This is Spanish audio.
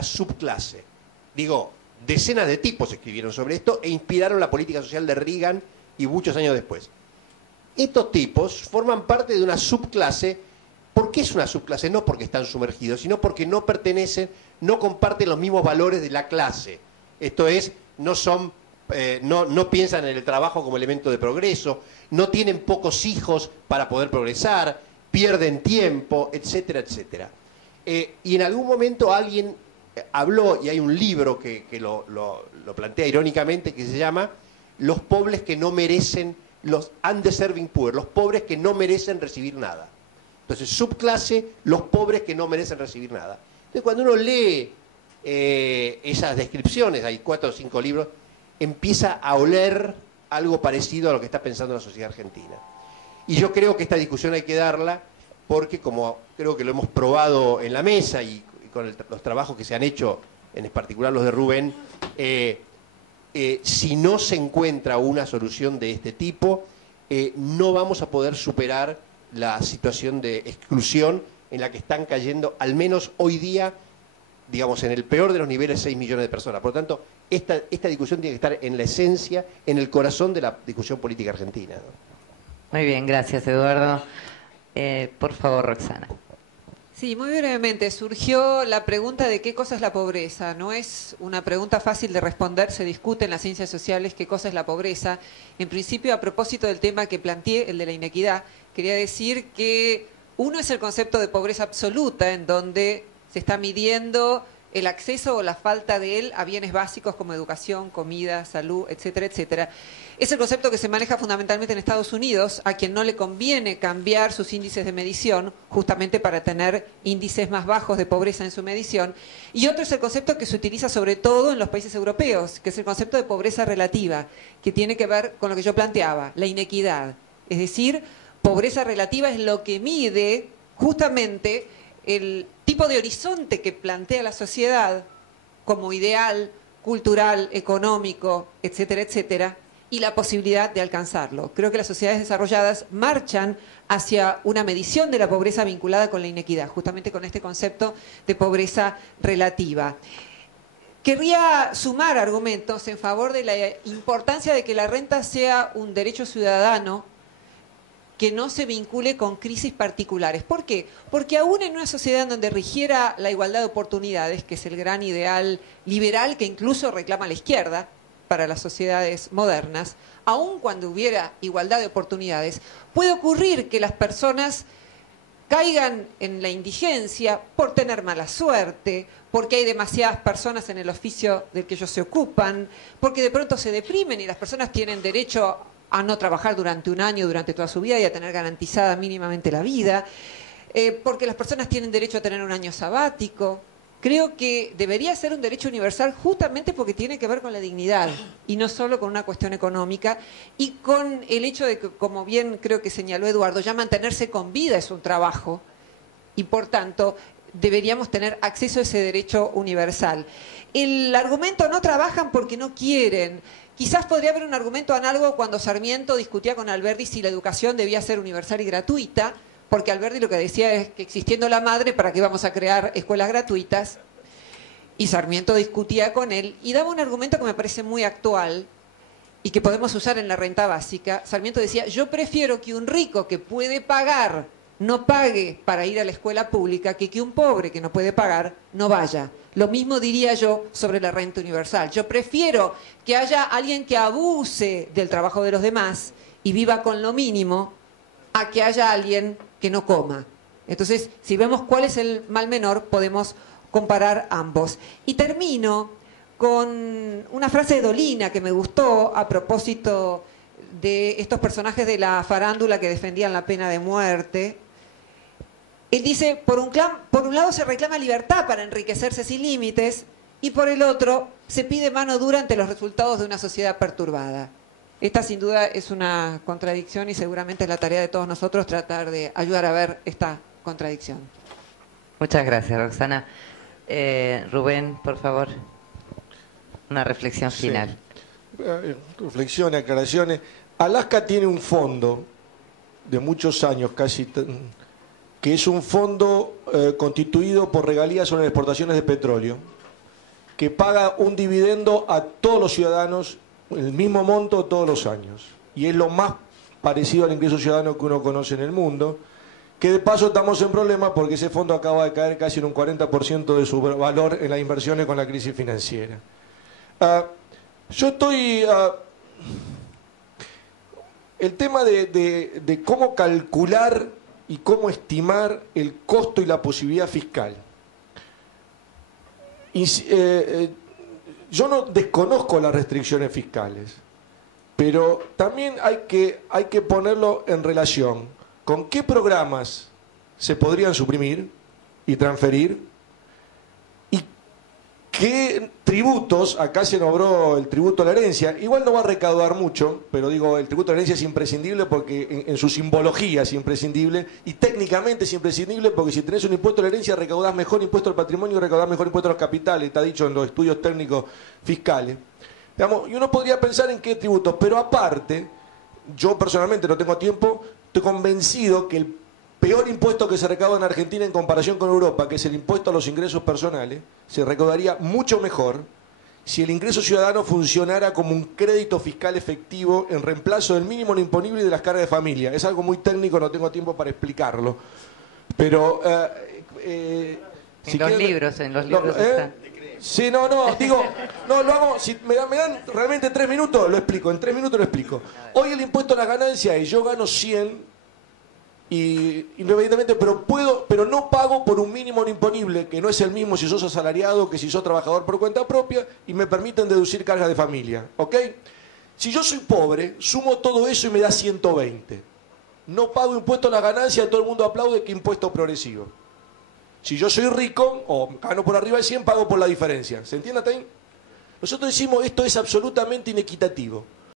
la subclase. Digo, decenas de tipos escribieron sobre esto e inspiraron la política social de Reagan y muchos años después. Estos tipos forman parte de una subclase. ¿Por qué es una subclase? No porque están sumergidos, sino porque no pertenecen, no comparten los mismos valores de la clase. Esto es, no piensan en el trabajo como elemento de progreso, no tienen pocos hijos para poder progresar, pierden tiempo, etcétera, etcétera. Y en algún momento alguien habló, y hay un libro que lo plantea irónicamente, que se llama Los pobres que no merecen, los undeserving poor, los pobres que no merecen recibir nada. Entonces, subclase, los pobres que no merecen recibir nada. Entonces, cuando uno lee esas descripciones, hay 4 o 5 libros, empieza a oler algo parecido a lo que está pensando la sociedad argentina. Y yo creo que esta discusión hay que darla porque, como creo que lo hemos probado en la mesa y con los trabajos que se han hecho, en particular los de Rubén, si no se encuentra una solución de este tipo, no vamos a poder superar la situación de exclusión en la que están cayendo, al menos hoy día, digamos, en el peor de los niveles, 6 millones de personas. Por lo tanto, esta discusión tiene que estar en la esencia, en el corazón de la discusión política argentina, ¿no? Muy bien, gracias, Eduardo. Por favor, Roxana. Sí, muy brevemente, surgió la pregunta de qué cosa es la pobreza. No es una pregunta fácil de responder, se discute en las ciencias sociales qué cosa es la pobreza. En principio, a propósito del tema que planteé, el de la inequidad, quería decir que uno es el concepto de pobreza absoluta, en donde se está midiendo el acceso o la falta de él a bienes básicos como educación, comida, salud, etcétera, etcétera. Es el concepto que se maneja fundamentalmente en Estados Unidos, a quien no le conviene cambiar sus índices de medición, justamente para tener índices más bajos de pobreza en su medición. Y otro es el concepto que se utiliza sobre todo en los países europeos, que es el concepto de pobreza relativa, que tiene que ver con lo que yo planteaba, la inequidad. Es decir, pobreza relativa es lo que mide justamente el tipo de horizonte que plantea la sociedad como ideal, cultural, económico, etcétera, etcétera, y la posibilidad de alcanzarlo. Creo que las sociedades desarrolladas marchan hacia una medición de la pobreza vinculada con la inequidad, justamente con este concepto de pobreza relativa. Querría sumar argumentos en favor de la importancia de que la renta sea un derecho ciudadano que no se vincule con crisis particulares. ¿Por qué? Porque aún en una sociedad donde rigiera la igualdad de oportunidades, que es el gran ideal liberal que incluso reclama la izquierda para las sociedades modernas, aún cuando hubiera igualdad de oportunidades, puede ocurrir que las personas caigan en la indigencia por tener mala suerte, porque hay demasiadas personas en el oficio del que ellos se ocupan, porque de pronto se deprimen y las personas tienen derecho a no trabajar durante un año, durante toda su vida, y a tener garantizada mínimamente la vida, porque las personas tienen derecho a tener un año sabático. Creo que debería ser un derecho universal justamente porque tiene que ver con la dignidad y no solo con una cuestión económica y con el hecho de que, como bien creo que señaló Eduardo, ya mantenerse con vida es un trabajo y por tanto deberíamos tener acceso a ese derecho universal. El argumento no trabajan porque no quieren. Quizás podría haber un argumento análogo cuando Sarmiento discutía con Alberdi si la educación debía ser universal y gratuita, porque Alberdi lo que decía es que existiendo la madre, ¿para qué vamos a crear escuelas gratuitas? Y Sarmiento discutía con él y daba un argumento que me parece muy actual y que podemos usar en la renta básica. Sarmiento decía, yo prefiero que un rico que puede pagar no pague para ir a la escuela pública que un pobre que no puede pagar no vaya. Lo mismo diría yo sobre la renta universal. Yo prefiero que haya alguien que abuse del trabajo de los demás y viva con lo mínimo a que haya alguien que no coma. Entonces, si vemos cuál es el mal menor, podemos comparar ambos. Y termino con una frase de Dolina que me gustó a propósito de estos personajes de la farándula que defendían la pena de muerte. Él dice, por un lado se reclama libertad para enriquecerse sin límites y por el otro se pide mano dura ante los resultados de una sociedad perturbada. Esta sin duda es una contradicción y seguramente es la tarea de todos nosotros tratar de ayudar a ver esta contradicción. Muchas gracias, Roxana. Rubén, por favor, una reflexión final. Sí. Reflexiones, aclaraciones. Alaska tiene un fondo de muchos años, que es un fondo constituido por regalías sobre las exportaciones de petróleo. que paga un dividendo a todos los ciudadanos, el mismo monto todos los años. Y es lo más parecido al ingreso ciudadano que uno conoce en el mundo, que de paso estamos en problemas porque ese fondo acaba de caer casi en un 40% de su valor en las inversiones con la crisis financiera. Yo estoy... el tema de cómo calcular y cómo estimar el costo y la posibilidad fiscal. Yo no desconozco las restricciones fiscales, pero también hay que ponerlo en relación con qué programas se podrían suprimir y transferir y qué tributos. Acá se nombró el tributo a la herencia, igual no va a recaudar mucho, pero digo, el tributo a la herencia es imprescindible porque en su simbología es imprescindible y técnicamente es imprescindible porque si tenés un impuesto a la herencia recaudás mejor impuesto al patrimonio y recaudás mejor impuesto a los capitales, está dicho en los estudios técnicos fiscales. Digamos, y uno podría pensar en qué tributos, pero aparte, yo personalmente no tengo tiempo, estoy convencido que el peor impuesto que se recauda en Argentina en comparación con Europa, que es el impuesto a los ingresos personales, se recaudaría mucho mejor si el ingreso ciudadano funcionara como un crédito fiscal efectivo en reemplazo del mínimo no imponible y de las cargas de familia. Es algo muy técnico, no tengo tiempo para explicarlo. Pero... en los libros están. Sí, digo, lo hago, si me dan realmente 3 minutos, lo explico, en 3 minutos lo explico. Hoy el impuesto a las ganancias es, yo gano 100 y independientemente, pero no pago por un mínimo no imponible, que no es el mismo si sos asalariado que si sos trabajador por cuenta propia, y me permiten deducir cargas de familia, ¿ok? Si yo soy pobre, sumo todo eso y me da 120. No pago impuesto a las ganancias, todo el mundo aplaude, que impuesto progresivo. Si yo soy rico, o gano por arriba de 100, pago por la diferencia. ¿Se entiende, Taín? Nosotros decimos, esto es absolutamente inequitativo.